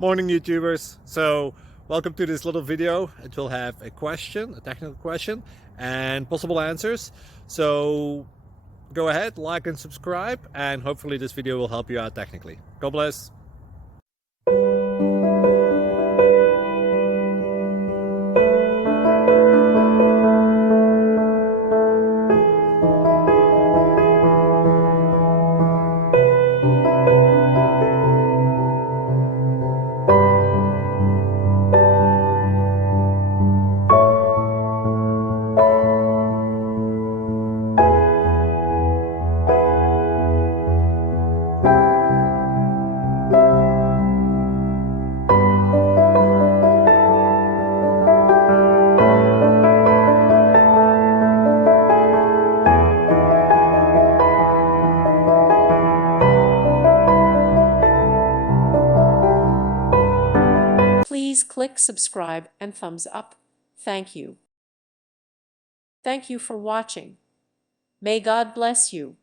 Morning, YouTubers. So welcome to this little video. It will have a question, a technical question, and possible answers. So go ahead, like and subscribe, and hopefully this video will help you out technically. God bless. Please click subscribe and thumbs up. Thank you. Thank you for watching. May God bless you.